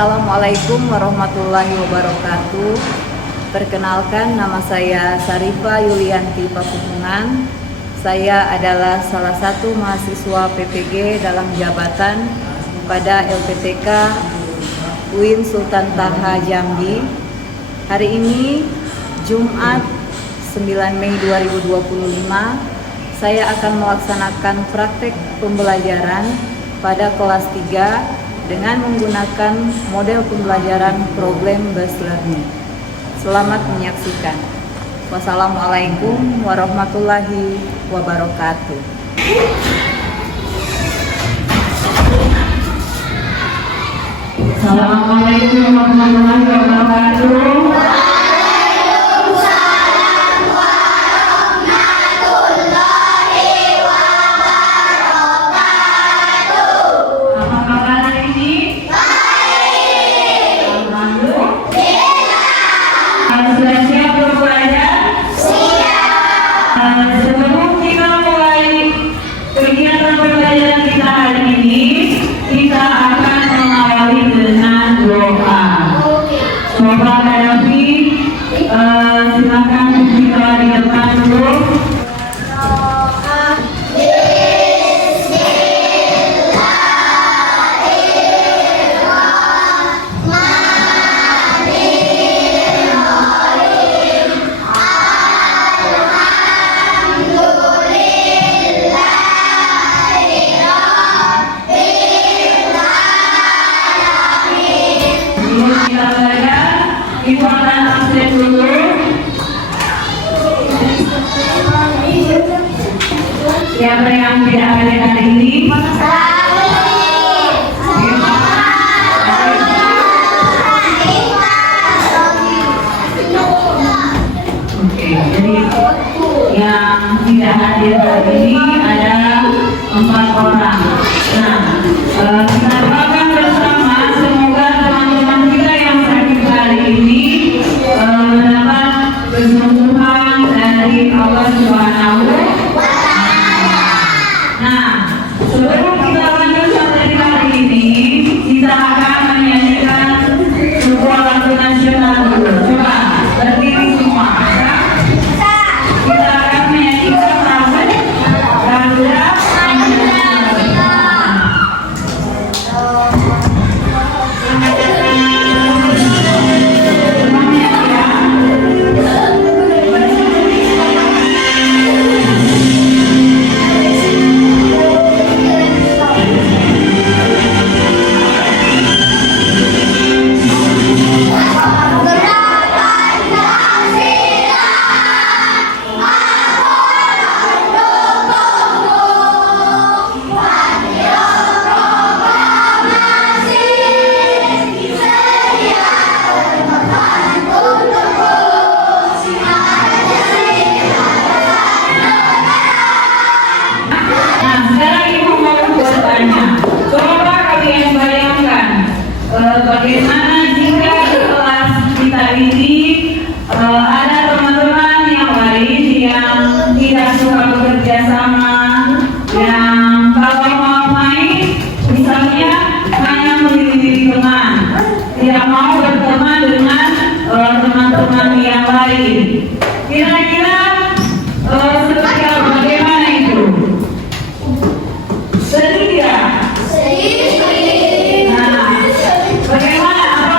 Assalamualaikum warahmatullahi wabarakatuh. Perkenalkan, nama saya Sarifah Yulianti Pakupungan. Saya adalah salah satu mahasiswa PPG dalam jabatan pada LPTK UIN Sultan Taha Jambi. Hari ini Jumat 9 Mei 2025, saya akan melaksanakan praktek pembelajaran pada kelas 3 dengan menggunakan model pembelajaran problem based learning. Selamat menyaksikan. Wassalamualaikum warahmatullahi wabarakatuh. Assalamualaikum warahmatullahi wabarakatuh. Sebelum kita mulai kegiatan pembelajaran kita hari ini, kita akan mengawali dengan doa. Bapak Hadapi, silakan kita di depan dulu. Informasi absen dulu. Siapa yang tidak hadir hari ini? Oke, jadi yang tidak hadir hari ini ada 4 orang. Nah, kita doakan bersama semoga teman-teman kita yang sakit hari ini mendapat kesembuhan dari Allah Subhanahu wa Ta'ala. Nah, sebelum kita lanjut materi hari ini, kita akan menyanyikan sebuah lagu nasional dulu. Coba berdiri semua. Kita akan menyanyikan lagu Garuda. Bagaimana jika di kelas kita ini ada teman-teman yang lain yang tidak suka bekerja sama, yang kalau mau main misalnya hanya memilih teman, tidak mau berteman dengan teman-teman yang lain. Kira-kira seperti apa, bagaimana itu? Sedih tidak? Bagaimana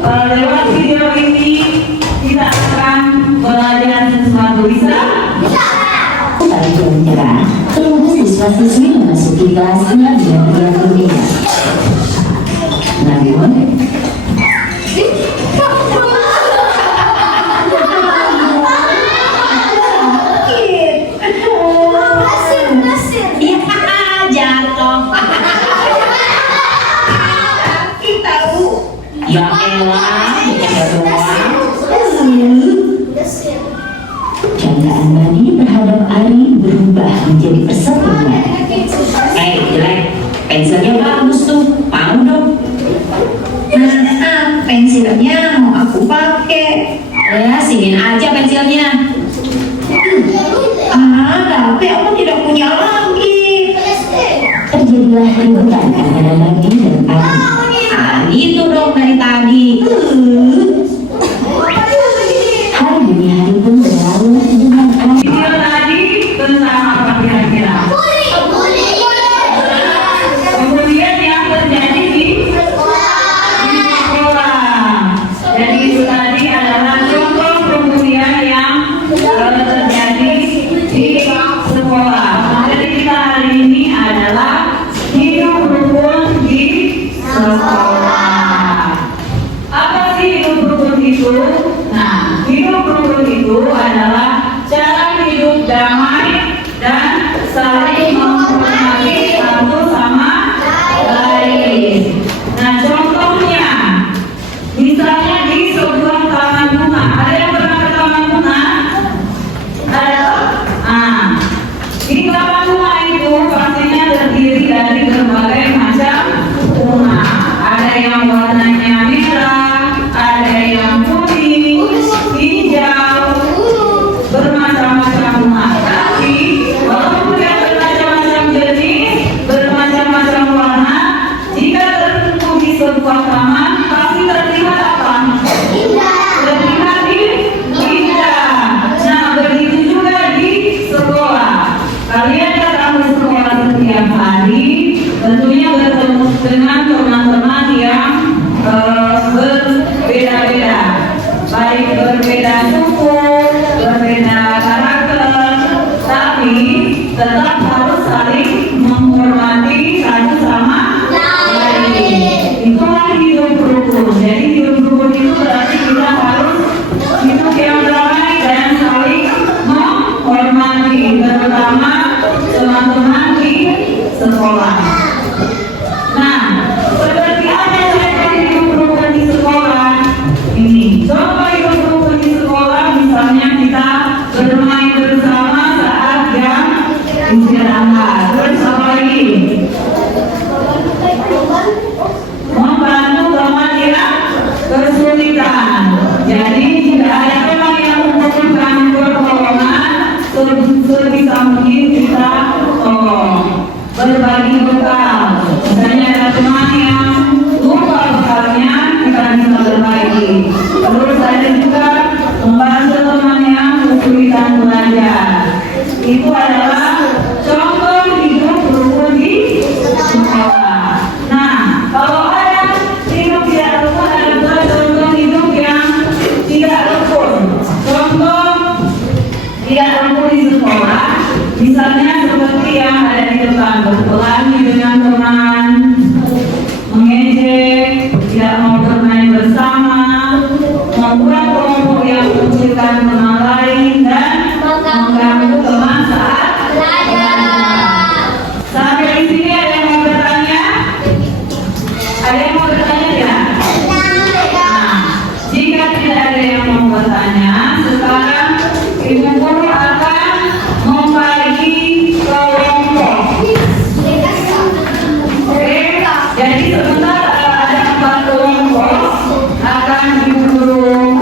lewat video ini kita akan belajar sesuatu, bisa? Pada pelajaran, seluruh siswa-siswi memasuki kelasnya dengan yang berbeda. Namun, ya elah, candaan Bani terhadap Ari berubah menjadi perseteruan. Jelek, pensilnya bagus tuh, mau dong. Nah, pensilnya mau aku pakai. Ya, sinin aja pensilnya. Tapi aku tidak punya lagi. Terjadilah keributan antara Bani dan Ari. Itu dong dari tadi. Hari demi hari pun berlalu dengan Video tadi tentang apa kira-kira? Kemudian yang terjadi di sekolah. Jadi itu tadi adalah contoh kemudian yang terjadi di sekolah. Jadi kita hari ini adalah hidup rukun di sekolah. Apa sih hidup rukun itu? Nah, hidup rukun itu adalah cara hidup damai dan saling menghormati satu sama lain. Nah, contohnya, misalnya di sebuah taman bunga. Ada yang pernah ke taman bunga? Ada? Di taman bunga itu pastinya terdiri dari berbagai macam bunga. Ada yang warnanya merah, ada yang kuning, hijau, bermacam-macam bunga. Tapi walaupun dia bermacam-macam jenis, bermacam-macam warna, jika terkumpul di sebuah taman, pasti terlihat apa? Terlihat indah. Nah, begitu juga di sekolah. Kalian datang ke sekolah setiap hari, tentunya bertemu dengan teman-teman yang berbeda-beda, baik berbeda suku, berbeda karakter, tapi tetap harus saling menghormati satu sama lain. Itulah hidup rukun. Jadi hidup rukun itu berarti kita harus hidup yang damai dan saling menghormati, terutama teman-teman di sekolah. Nah, seperti apa cara hidup rukun di sekolah? Ini contoh hidup rukun di sekolah, misalnya kita bermain bersama saat jam istirahat. Terus apa lagi? Membantu teman yang kesulitan. Jadi jika ada teman yang membutuhkan pertolongan, sebisa mungkin kita tolong. Berbagi bekal. Misalnya ada teman yang lupa bekalnya, kita bisa berbagi. Terus ada juga membantu teman yang kesulitan belajar. Itu adalah contoh hidup rukun di sekolah. Nah, kalau ada hidup tidak rukun, ada juga contoh hidup yang tidak rukun. Contoh tidak rukun di sekolah, misalnya seperti yang ada di depan, berkelahi dengan teman, mengejek, tidak mau bermain bersama, membuat kelompok yang mengucilkan teman lain, dan mengganggu teman saat belajar. Sampai di sini ada yang mau bertanya? Ada yang mau bertanya tidak? Nah, jika tidak ada yang mau bertanya, sekarang Ibu Guru akan membagi kelompok. Oke, jadi sebentar ada 4 kelompok akan Ibu Guru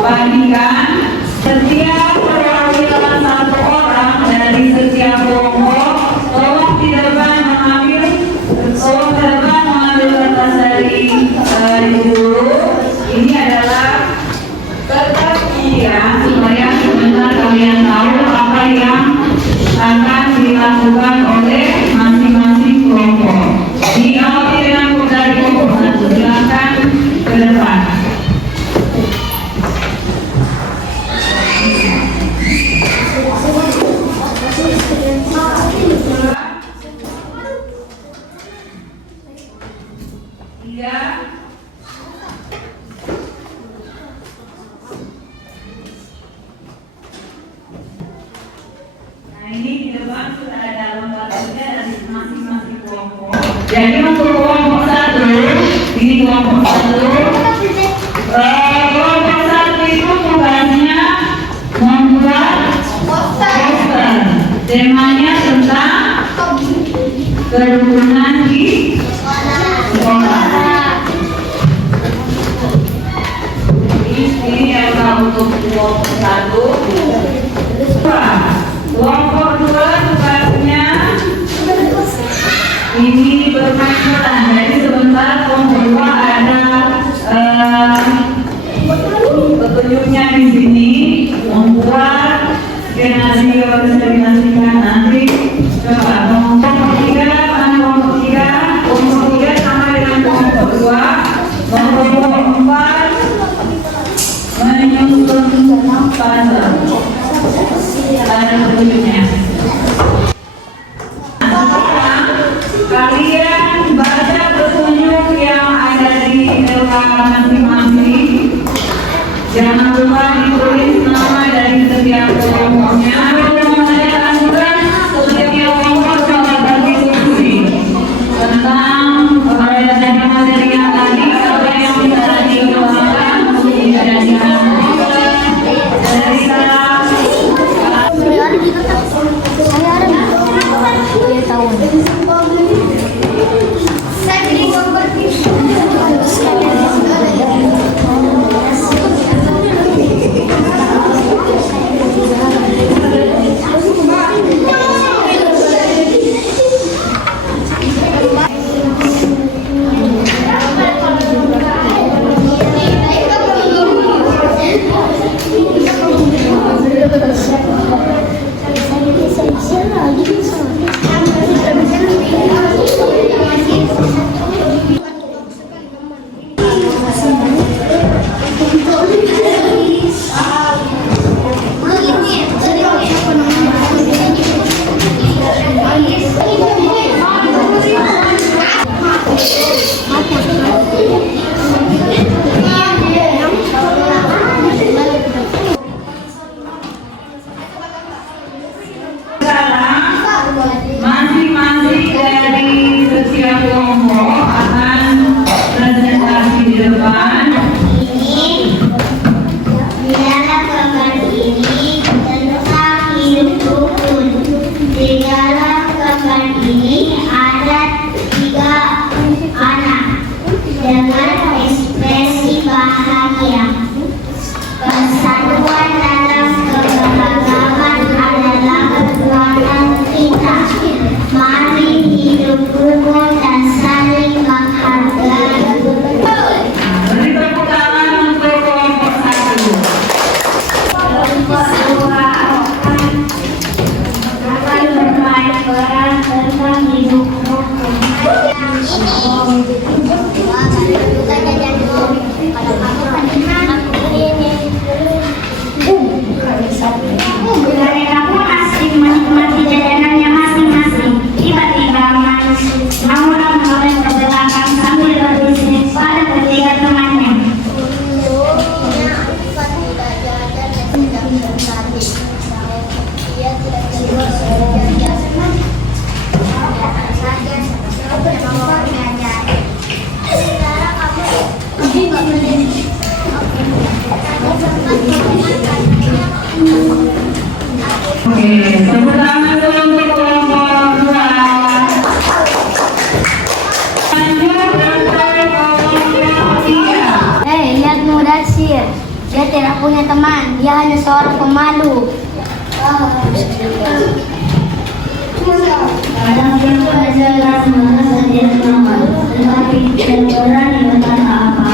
bagikan. Setiap perwakilan 1 orang dari setiap kelompok, tolong di depan mengambil kertas dari Ibu Guru. Ini adalah kertas ujian supaya sebentar kalian tahu apa yang akan dilakukan oleh masing-masing kelompok. Diawali dengan dari kelompok 1, silakan ke depan. Jadi untuk kelompok 1, ini kelompok 1. Kelompok 1 itu tugasnya membuat poster. Temanya tentang kerukunan di sekolah. Ini adalah untuk kelompok 1. Kelompok 2 tugasnya ini bermain peran. Jadi sebentar kelompok 2 ada petunjuknya di sini, membuat skenario presentasikan nanti. Coba kelompok 3 mana kelompok 3? Kelompok 3 sama dengan kelompok 2. Kelompok 4 menyusun puzzle. Ada petunjuknya. Kalian baca petunjuk yang ada di LKK masing-masing. Jangan lupa ditulis nama dari setiap kelompoknya. Saya ajukan setiap kelompok coba berdiskusi tentang materi yang tadi. Apa yang bisa dikeluarkan untuk dijadikan cerita. Masing-masing dari setiap kelompok akan presentasi di depan. Di dalam gambar ini tentang hidup rukun. Di dalam gambar ini ada 3 anak dengan ekspresi bahagia. Persatuan dalam keberagaman adalah kekuatan kita. Mari hidup rukun dan saling menghargai. Beri tepuk tangan untuk kelompok 1. Kelompok 2 akan bermain peran tentang hidup rukun. Mereka pun asik menikmati jajanannya masing-masing. Tiba-tiba Maura menoleh ke belakang sambil berbisik pada ketiga temannya. Oke, tepuk tangan dulu untuk kelompok 2. Lanjut untuk kelompok 3. Hei, lihat Mudasir. Dia tidak punya teman. Dia hanya seorang pemalu. Kadang dia pun jelas merasa dia malu, tetapi tidak berani berkata apa.